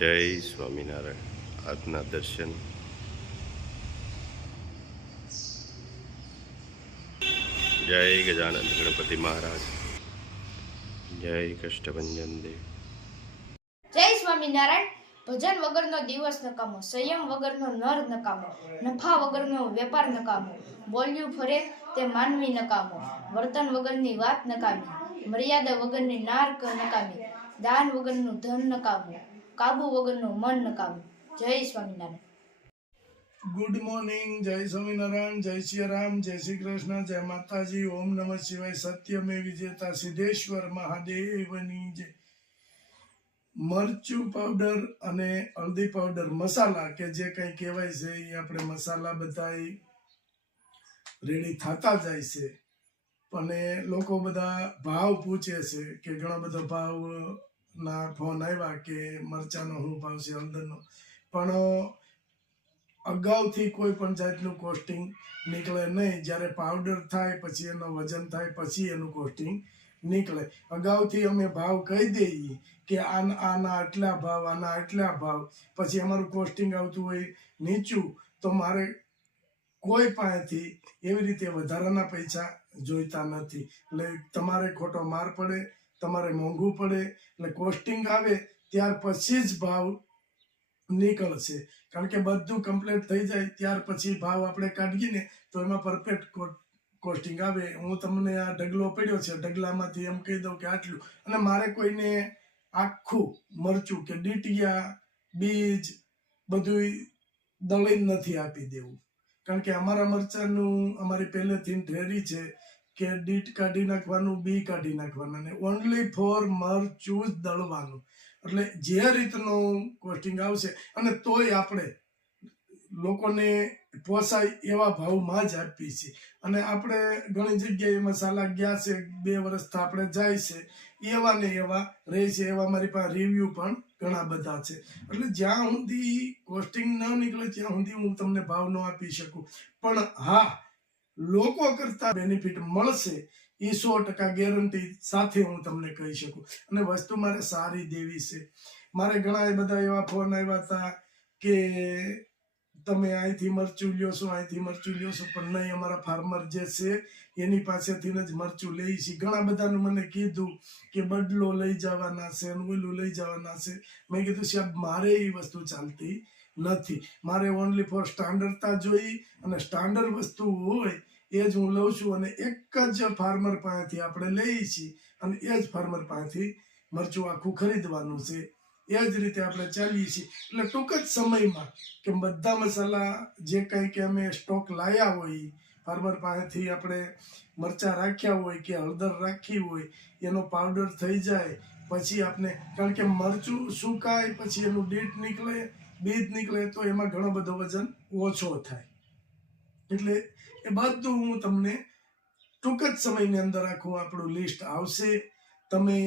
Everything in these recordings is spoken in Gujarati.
જય સ્વામિનારાયણ. આજના દર્શન. જય ગજાનંદ ગણપતિ મહારાજ. જય કષ્ટભંજન દેવ. જય સ્વામિનારાયણ. ભજન વગરનો દિવસ નકામો, સંયમ વગરનો નર નકામો, નફા વગરનો વેપાર નકામો, બોલ્યું ફરે તે માનવી નકામો, વર્તન વગરની વાત નકામી, મર્યાદા વગરની નાર્ક નકામી, દાન વગરનું ધન નકામું, કાબુ વગરનું મન નકામું. જય સ્વામિનારાયણ. Good morning. જય સ્વામિનારાયણ. જય શ્રી રામ. જય શ્રી કૃષ્ણ. જય માતાજી. ઓમ નમઃ શિવાય. સત્યમે વિજેતા સિદ્ધેશ્વર મહાદેવની જય. મરચું પાવડર અને હળદી પાવડર મસાલા કે જે કંઈ કહેવાય છે એ આપણે મસાલા બધા રેડી થતા જાય છે, પણ લોકો બધા ભાવ પૂછે છે કે ઘણા બધા ભાવ ના ફોન આવ્યા કે મરચાનો શું ભાવ છે, હળદરનો, પણ અગાઉથી કોઈ પણ જાતનું કોસ્ટિંગ નીકળે નહીં. જ્યારે પાવડર થાય પછી એનો વજન થાય પછી એનું કોસ્ટિંગ નીકળે. અગાઉથી અમે ભાવ કહી દઈએ કે આના આટલા ભાવ, આના આટલા ભાવ, પછી અમારું કોસ્ટિંગ આવતું હોય નીચું, તો મારે કોઈ પાસેથી એવી રીતે વધારાના પૈસા જોઈતા નથી. એટલે તમારે ખોટો માર પડે, તમારે મોંઘું પડે. એટલે કોસ્ટિંગ આવે ત્યાર પછી જ ભાવ નીકળશે. કારણ કે બધું કમ્પ્લીટ થઈ જાય ત્યાર પછી ભાવ આપણે કાઢીએ ને તો એમાં પરફેક્ટ કોસ્ટિંગ આવે. હું તમને આ ઢગલો પડ્યો છે, ઢગલામાંથી એમ કહી દઉં કે આટલું, અને મારે કોઈને આખું મરચું કે ડીટિયા બીજ બધું દળીને નથી આપી દેવું. કારણ કે અમારા મરચાનું અમારી પહેલેથી ઢેરી છે કે ડીટ કાઢી નાખવાનું, બી કાઢી નાખવાનું, અને ઓનલી ફોર મરચું જ દળવાનું. એટલે જે રીતનું કોસ્ટિંગ આવશે, અને તોય આપણે લોકોને પોસાય એવા ભાવમાં જ આપીએ છીએ. અને આપણે ઘણી જગ્યાએ મસાલા ગયા છે, 2 વર્ષથી આપણે જાય છે, એવા ને એવા રહે છે. એવા મારી પાસે રિવ્યુ પણ ઘણા બધા છે. એટલે જ્યાં સુધી કોસ્ટિંગ ન નીકળે ત્યાં સુધી હું તમને ભાવ ન આપી શકું. પણ હા, લોકો કરતા બેનિફિટ મળશે એ 100% ગેરંટી સાથે હું તમને કહી શકું. અને વસ્તુ મારે સારી દેવી છે. મારે ઘણા બધા એવા ફોન આવ્યા હતા કે તમે અહીંથી મરચું લ્યો છો, અહીંથી મરચું લ્યો છો, પણ નહીં, અમારા ફાર્મર જે છે એની પાસેથી જ મરચું લઈ છે. ઘણા બધાનું મને કીધું કે બદલો લઈ જવાના છે, ઓલું લઈ જવાના છે. મેં કીધું સાહેબ, મારે એ વસ્તુ ચાલતી નથી. મારે ઓનલી ફોર સ્ટાન્ડર્ડતા જોઈ, અને સ્ટાન્ડર્ડ વસ્તુ હોય એ જ હું લઉં છું. અને એક જ ફાર્મર પાસેથી આપણે લઈએ છીએ, અને એ જ ફાર્મર પાસેથી મરચું આખું ખરીદવાનું છે. એ જ રીતે આપણે ચાલીએ છીએ. એટલે ટૂંક જ સમયમાં કે બધા મસાલા જે કંઈ કે અમે સ્ટોક લાવ્યા હોય, ફાર્મર પાસેથી આપણે મરચાં રાખ્યા હોય કે હળદર રાખી હોય, એનો પાવડર થઈ જાય પછી આપણે, કારણ કે મરચું સુકાય પછી એનું ડીટ નીકળે, બીજ નીકળે, તો એમાં ઘણો બધો વજન ઓછો થાય. એટલે એ બધું હું તમને ટૂંક જ સમયની અંદર આખું આપણું લિસ્ટ આવશે. તમે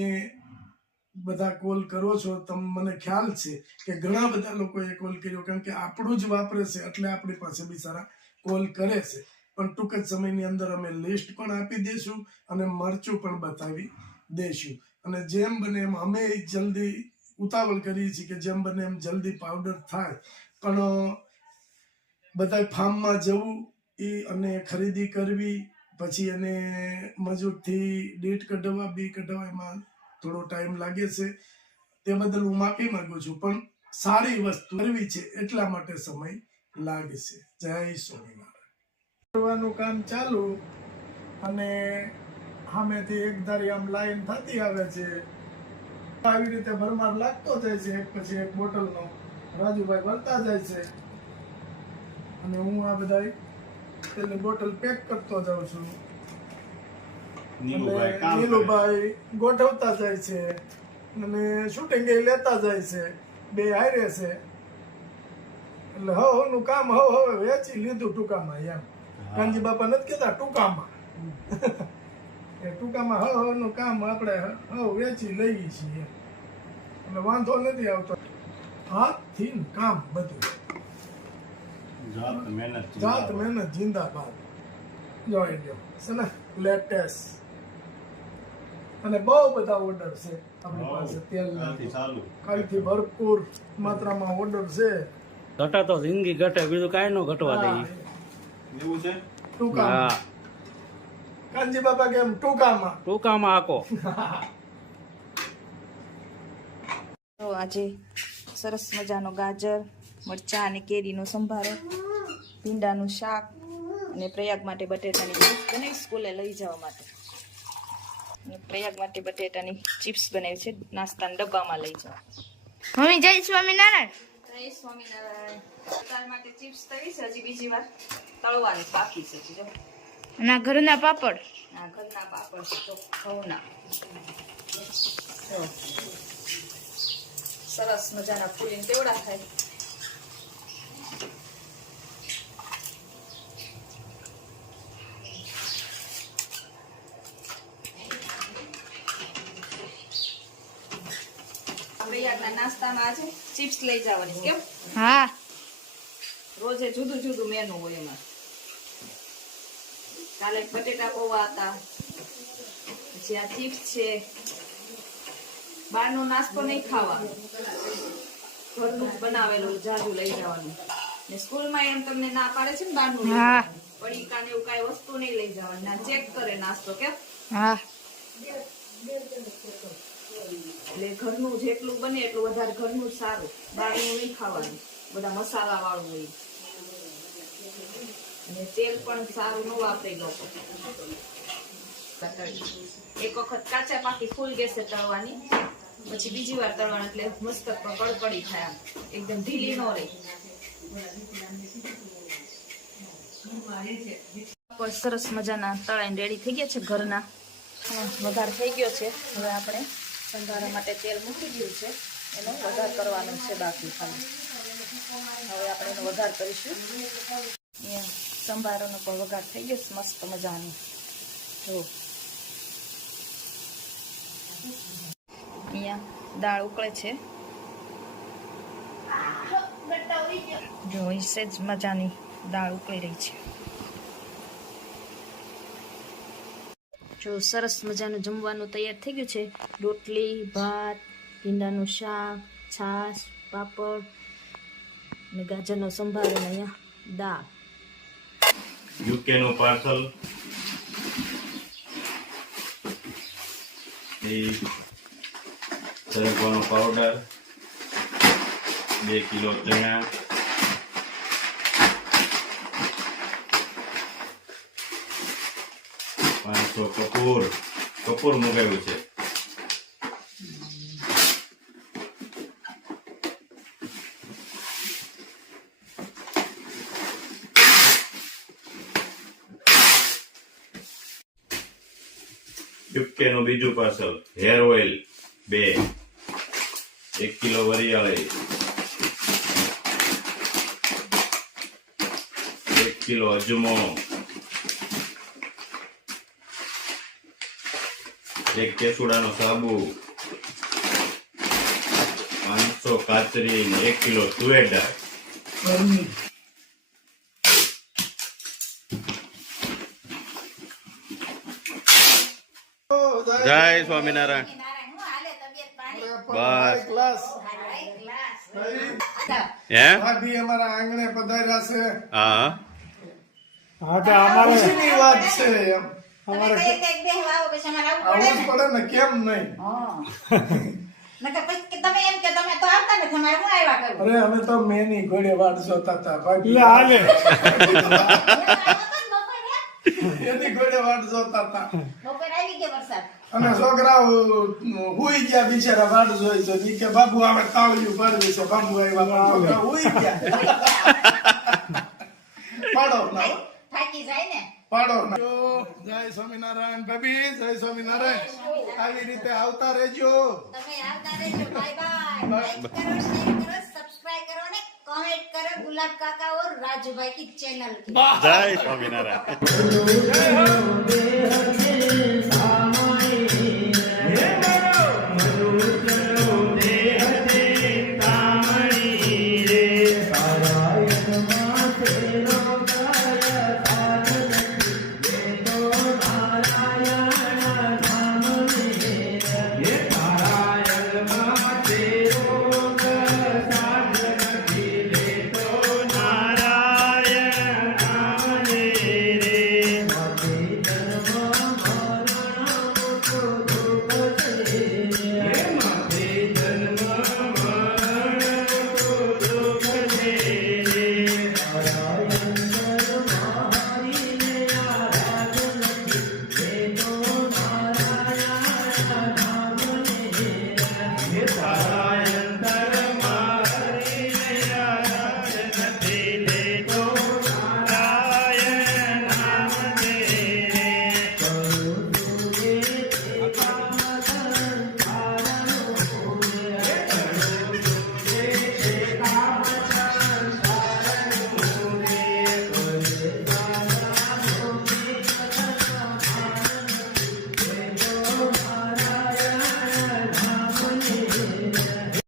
બધા કોલ કરો છો, મને ખ્યાલ છે કે ઘણા બધા લોકોએ કોલ કર્યો, કારણ કે આપણું જ વાપરે છે એટલે આપણી પાસે બિચારા કોલ કરે છે. પણ ટૂંક જ સમયની અંદર અમે લિસ્ટ પણ આપી દઈશું અને મરચું પણ બતાવી દઈશું. અને જેમ બને એમ અમે જલ્દી ઉતાવળ કરીએ છીએ કે જેમ બને એમ જલ્દી પાવડર થાય. પણ બધા ફાર્મમાં જવું એ અને ખરીદી કરવી, પછી એને મજૂરથી ડીટ કઢાવવા, બી કઢાવવા, એમાં થોડો ટાઈમ લાગે છે. તે બદલ હું માફી માંગુ છું, પણ સારી વસ્તુ કરવી છે એટલા માટે સમય લાગે છે. જય સ્વામિનારાયણ. કરવાનું કામ ચાલુ, અને સામેથી એક ધારી આમ લાઈન થતી આવે છે. આવી રીતે ભરમાર લાગતો જાય છે, એક પછી એક બોટલનો. રાજુભાઈ ભરતા જાય છે અને હું આ બધા તેની બોટલ પેક કરતો જાઉં છું. નીલુભાઈ ગોઠવતા જાય છે અને શૂટિંગ લેતા જાય છે. બે હારે છે. એટલે નું કામ હવે વેચી લીધું ટૂંકામાં. એમ કાનજી બાપા નથી કેતા ટૂંકામાં. એ ટૂંકામાં નું કામ આપણે વેચી લઈએ છીએ. એટલે વાંધો નથી આવતો. હાથથી કામ બધું, જાત મહેનત જિંદાબાદ. જોઈ લો છે ને લેટેસ્ટ. અને બહુ બધા ઓર્ડર છે આપણી પાસે તેલના કાલથી ભરપૂર માત્રામાં ઓર્ડર છે. ઘટે તો જિંદગી ઘટે, બીજું કાંઈ ન ઘટવા દે. ટૂંકામાં હા, કાનજી બાપા કેમ ટૂંકામાં. ટૂંકામાં આકો. તો આજે સરસ મજાનો ગાજર, મરચાં અને કેરીનો સંભારો, ભીંડાનું શાક અને પ્રયાગ માટે બટેટાની ચિપ્સ બનાવી સ્કૂલે લઈ જવા માટે. અને પ્રયાગ માટે બટેટાની ચિપ્સ બનાવી છે નાસ્તાના ડબ્બામાં લઈ જવા. મમ્મી જય સ્વામિનારાયણ. જય સ્વામિનારાયણ. અત્યાર માટે ચિપ્સ તળી છે, હજી બીજી વાર તળવાની બાકી છે. જો અને આ ઘરના પાપડ. આ ઘરના પાપડ છે, તો ઘઉંના. જો સરસ મજાના ફૂલીને કેવડા થાય. પ્રયાગના નાસ્તામાં આજે ચિપ્સ લઈ જવાની. કેમ? હા, રોજે જુદું જુદું મેનુ હોય એમાં. કાલે બટેટા પૌવા હતા, પછી આ ચિપ્સ છે. બહારનો નાસ્તો નહીં ખાવાનો, ઘરનું જ બનાવેલું જાજુ લઈ જવાનું. ને સ્કૂલમાં એમ તમને ના પાડે છે ને બહારનું લઈ હા. જવાનું. પડીકા ને એવું કાંઈ વસ્તુ નહીં લઈ જવાની. ના ચેક કરે નાસ્તો. કેમ? હા, એટલે ઘરનું જેટલું બને એટલું વધારે ઘરનું જ સારું. બહારનું નહીં ખાવાનું, બધા મસાલા વાળું હોય. અને તેલ પણ સારું ન વાપરી લોકો. એક વખત કાચા પાકી ફૂલ ગેસે તળવાની, પછી બીજી વાર તળવાનું, એટલે મસ્ત કડકડી થાય. આમ એકદમ ઢીલી ન રહે. સરસ મજાના તળાઈને રેડી થઈ ગયા છે ઘરના. વઘાર થઈ ગયો છે. હવે આપણે સંભારા માટે તેલ મૂકી દીધું છે, એનો વઘાર કરવાનો છે બાકી ખાલી. હવે આપણે એનો વઘાર કરીશું. અહીંયા સંભારાનો પણ વઘાર થઈ ગયો છે મસ્ત મજાનો. જો અહીંયા દાળ ઉકળે છે. જો સેજ મજાની દાળ ઉકળી રહી છે. જો સરસ મજાનું જમવાનું તૈયાર થઈ ગયું છે. રોટલી, ભાત, ભીંડાનું શાક, છાશ, પાપડ અને ગાજરનો સંભારો અને અહીંયા દાળ. યુકે નું પાર્સલ સરગવાનો પાવડર 2 કિલો ચણા, 500 કપૂર મંગાવ્યું છે. યુકે નું બીજું પાર્સલ હેર ઓઇલ 2, 1 કિલો વરિયાળી, 1 કિલો અજમો, 1 કેસુડાનો સાબુ, 500 કાચરી, 1 કિલો તુવેર દાળ. જય સ્વામિનારાયણ. બસ ક્લાસ હે ભાભી અમારા આંગણે પધાર્યા છે. હા હા, કે અમારે ખુશીની વાત છે. એમ અમારે આવું જ પડે ને, કેમ નહીં? અરે અમે તો મેની ઘોડે વાટ જોતા હતા ભાભી. એની ઘોડે વાટ જોતા હતા અને છોકરાઓ હુઈ ગયા બિચારા વાટ જોઈ છે. ઈ કે બાબુ આવે તાવલિયું ભરવી છે. બાબુ આવ્યા પણ છોકરા હુઈ ગયા. પાડો ના હો. પાડો ના. જો, જય સ્વામિનારાયણ ભાભી, જય સ્વામિનારાયણ. આવી રીતે આવતા રહેજો. सब्सक्राइब करो ने कमेंट करो गुलाब काका और राजू भाई की चैनल જય સ્વામિનારાયણ.